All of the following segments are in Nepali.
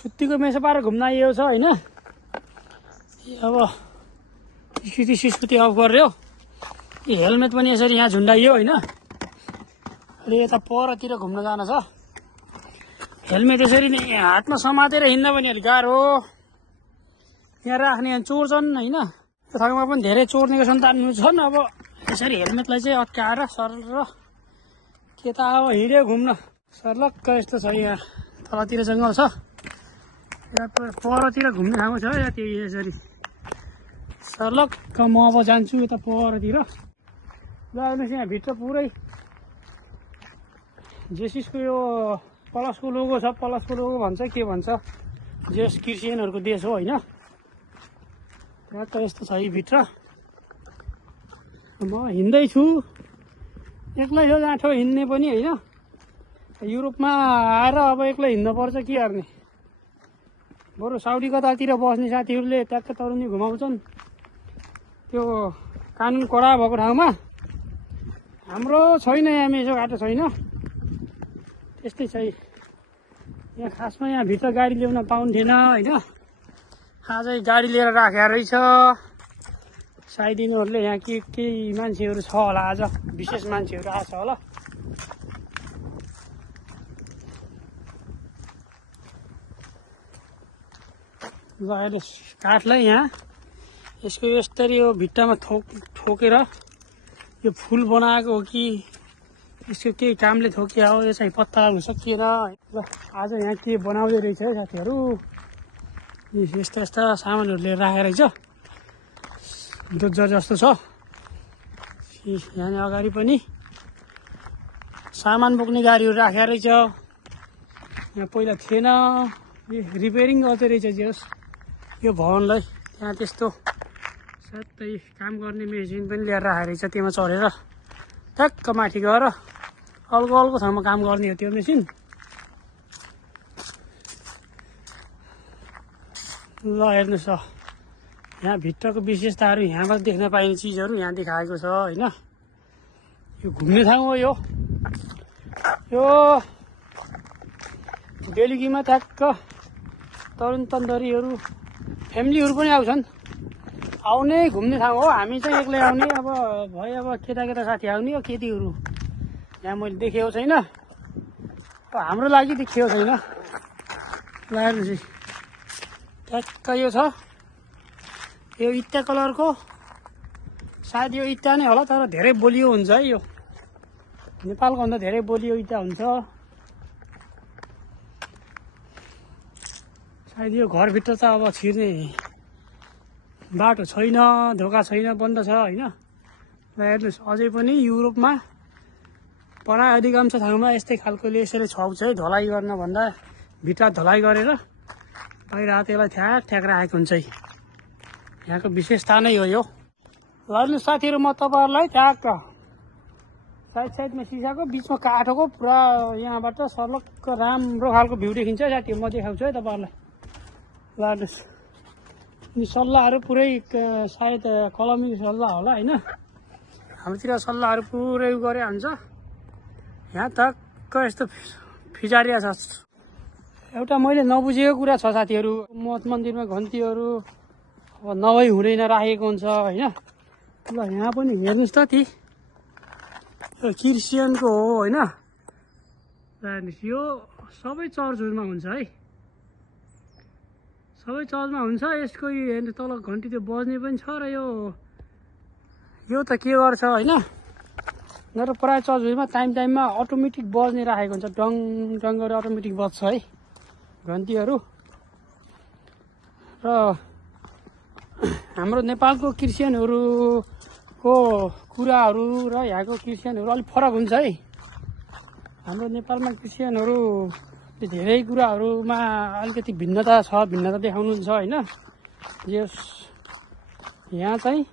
छुट्टीको मेसो पारेर घुम्न आइएको छ होइन। अब स्कुटी अफ गर्यो। हेलमेट पनि यसरी यहाँ झुन्डाइयो होइन। अहिले यता परतिर घुम्न जान छ। हेलमेट यसरी नै हातमा समातेर हिँड्न पनि अलिक गाह्रो हो। यहाँ राख्ने चोर्छन् होइन। यो ठाउँमा पनि धेरै चोर्नेको सन्तानहरू छन्। अब यसरी हेलमेटलाई चाहिँ अट्काएर सरल के त अब हिँड्यो घुम्न सर्लक्क यस्तो छ। यहाँ तलतिर जङ्गल छ। यहाँ परतिर घुम्ने ठाउँ छ या त्यही यसरी सर्लक्क म अब जान्छु यता परतिर। ल हेर्नुहोस् यहाँ भित्र पुरै जेसिसको यो प्लसको लोगो छ। प्लसको लोगो भन्छ के भन्छ, जेस क्रिस्चियनहरूको देश हो होइन। यहाँ त यस्तो छ यी भित्र। म हिँड्दैछु एक्लै छ जाँठो हिँड्ने पनि होइन। युरोपमा आएर अब एक्लै हिँड्नुपर्छ के गर्ने। बरु साउदी कतातिर बस्ने साथीहरूले ट्याक्क तरुनी घुमाउँछन् त्यो कानुन कडा भएको ठाउँमा। हाम्रो छैन यहाँ मेसो घाटो छैन। त्यस्तै छ यहाँ। खासमा यहाँ भित्र गाडी ल्याउन पाउँथेन होइन। आजै गाडी लिएर राखेको रहेछ। सायद यिनीहरूले यहाँ केही मान्छेहरू छ होला। आज विशेष मान्छेहरू आएको छ होला। ल हेर्नुहोस् काठलाई यहाँ यसको यस्तरी यो भित्तामा ठोकेर यो फुल बनाएको हो कि यसको केही कामले ठोकिया हो। यो चाहिँ पत्ता हुन सकिएन। ल आज यहाँ के बनाउँदै रहेछ है साथीहरू। यस्ता यस्ता सामानहरू लिएर राखेको रहेछ। डोजर जस्तो छ। यहाँ अगाडि पनि सामान बोक्ने गाडीहरू राखेको रहेछ। यहाँ पहिला थिएन। रिपेयरिङ गर्दै रहेछ जेस यो भवनलाई। त्यहाँ त्यस्तो साथै काम गर्ने मेसिन पनि ल्याएर राखेको रहेछ। त्यसमा चढेर ठ्याक्क माथि गएर अल्गो ठाउँमा काम गर्ने हो त्यो मेसिन। ल हेर्नुहोस् यहाँ भित्रको विशेषताहरू यहाँबाट देख्न पाइने चिजहरू यहाँ देखाएको छ होइन। यो घुम्ने ठाउँ हो। यो बेलुकीमा ठ्याक्क तरुण तन्दरीहरू फ्यामिलीहरू पनि आउँछन्। आउने घुम्ने ठाउँ हो। हामी चाहिँ एक्लै आउने अब भयो। अब केटा साथी आउने हो। केटीहरू यहाँ मैले देखेको छैन। हाम्रो लागि देखिएको छैन। ल हेर्नुहोस् ठ्याक्क यो छ। यो इट्टा कलरको सायद यो इट्टा नै होला तर धेरै बलियो हुन्छ है। यो नेपालको भन्दा धेरै बलियो इट्टा हुन्छ सायद। यो घरभित्र त अब छिर्ने बाटो छैन, ढोका छैन, बन्द छ होइन। र हेर्नुहोस् अझै पनि युरोपमा प्राय अधिकांश ठाउँमा यस्तै खालकोले यसरी छाउँछ है। ढलाइ गर्न भन्दा भित्र ढलाइ गरेर बाहिर त्यसलाई ठ्याक राखेको हुन्छ है। यहाँको विशेषता नै हो यो। ल हेर्नुहोस् साथीहरू म तपाईँहरूलाई ठ्याक्क साइडमा सिसाको बिचमा काठोको पुरा यहाँबाट सर्लक्क राम्रो खालको भ्यू देखिन्छ है साथीहरू। म देखाउँछु है तपाईँहरूलाई। ल हेर्नुहोस् अनि सल्लाहहरू पुरै सायद कलमी सल्लाह होला होइन। हाम्रोतिर सल्लाहहरू पुरै गरे हुन्छ। यहाँ ठक्क यस्तो फिजारिया छ। एउटा मैले नबुझेको कुरा छ साथीहरू। मठ मन्दिरमा घन्टीहरू अब नभई हुँदैन राखेको हुन्छ होइन। ल यहाँ पनि हेर्नुहोस् त ती क्रिस्चियनको हो होइन। हेर्नुहोस् यो सबै चर्चहरूमा हुन्छ है। सबै चर्चमा हुन्छ। यसको हेर्नु तल घन्टी त्यो बज्ने पनि छ। र यो त के गर्छ होइन। तर प्रायः चर्चहरूमा टाइममा अटोमेटिक बज्ने राखेको हुन्छ। डङ डङ गरेर अटोमेटिक बज्छ है घन्टीहरू। र हाम्रो नेपालको क्रिस्चियनहरूको कुराहरू र यहाँको क्रिस्चियनहरू अलिक फरक हुन्छ है। हाम्रो नेपालमा क्रिस्चियनहरू धेरै कुराहरूमा अलिकति भिन्नता छ। भिन्नता देखाउनुहुन्छ होइन। यस यहाँ चाहिँ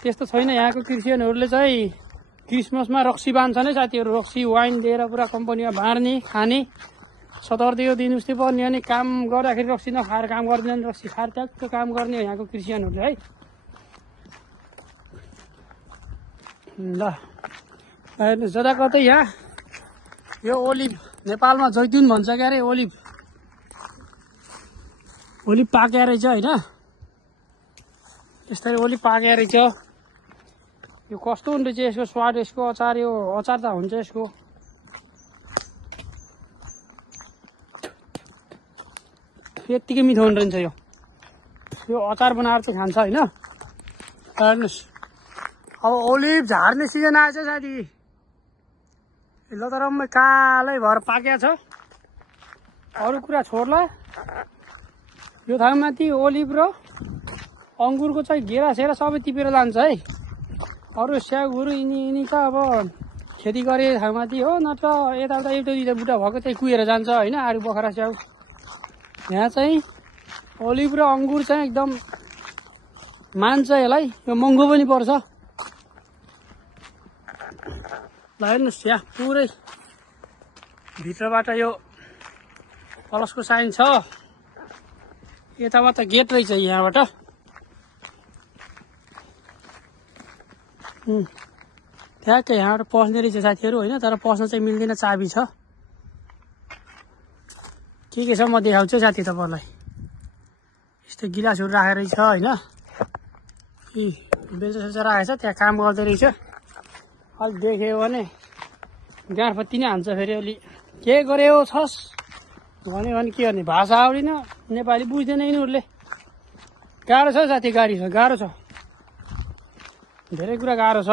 त्यस्तो छैन। यहाँको क्रिस्चियनहरूले चाहिँ क्रिसमसमा रक्सी बाँध्छन् है साथीहरू। रक्सी वाइन लिएर पुरा कम्पनीमा बाँड्ने खाने। सतर्दियो दिन उस्तै पर्ने अनि काम गर्दाखेरि रक्सी नखाएर काम गर्दैन। रक्सी खाएर ट्याक्क काम गर्ने हो यहाँको क्रिस्चियनहरूले है। ल हेर्नुहोस् जताकतै यहाँ यो ओलिभ नेपालमा जैतुन भन्छ क्या अरे। ओलिभ ओलिभ पाके रहेछ होइन। यसरी ओलिभ पाके रहेछ। यो कस्तो हुन्छ चाहिँ यसको स्वाद, यसको अचार, यो अचार त हुन्छ यसको। यत्तिकै मिठो हुँदो रहेछ यो अचार बनाएर चाहिँ खान्छ होइन। हेर्नुहोस् अब ओलिभ झार्ने सिजन आएछ साथी। ल तर कालै भएर पाकेको छ। अरू कुरा छोड्ला, यो ठाउँमाथि ओलिभ र अङ्गुरको चाहिँ गेरा सबै टिपेर लान्छ है। अरू स्याउहरू यिनी त अब खेती गरे ठाउँमाथि हो, नत्र यताउता एउटा दुईवटा बुट्टा भएको त्यही कुहेर जान्छ होइन। आरू बखरा स्याउ यहाँ चाहिँ ओलिभ र अङ्गुर चाहिँ एकदम मान्छ यसलाई। यो महँगो पनि पर्छ। ल हेर्नुहोस् यहाँ पुरै भित्रबाट यो कलशको साइन छ। यताबाट गेट रहेछ यहाँबाट। ठ्याक्कै यहाँबाट पस्ने रहेछ साथीहरू होइन। तर पस्न चाहिँ मिल्दैन, चाबी छ। के छ म देखाउँछु साथी तपाईँलाई। यस्तो गिलासहरू राखेर रहेछ होइन। बेलचा राखेछ, त्यहाँ काम गर्दै रहेछ। अलि देख्यो भने गाँठपत्ती नै हान्छ फेरि। अलि के गर्यो छस् भन्यो भने के गर्ने, भाषा आउँदैन, नेपाली बुझ्दैन यिनीहरूले। गाह्रो छ साथी, गाह्रो छ, धेरै कुरा गाह्रो छ।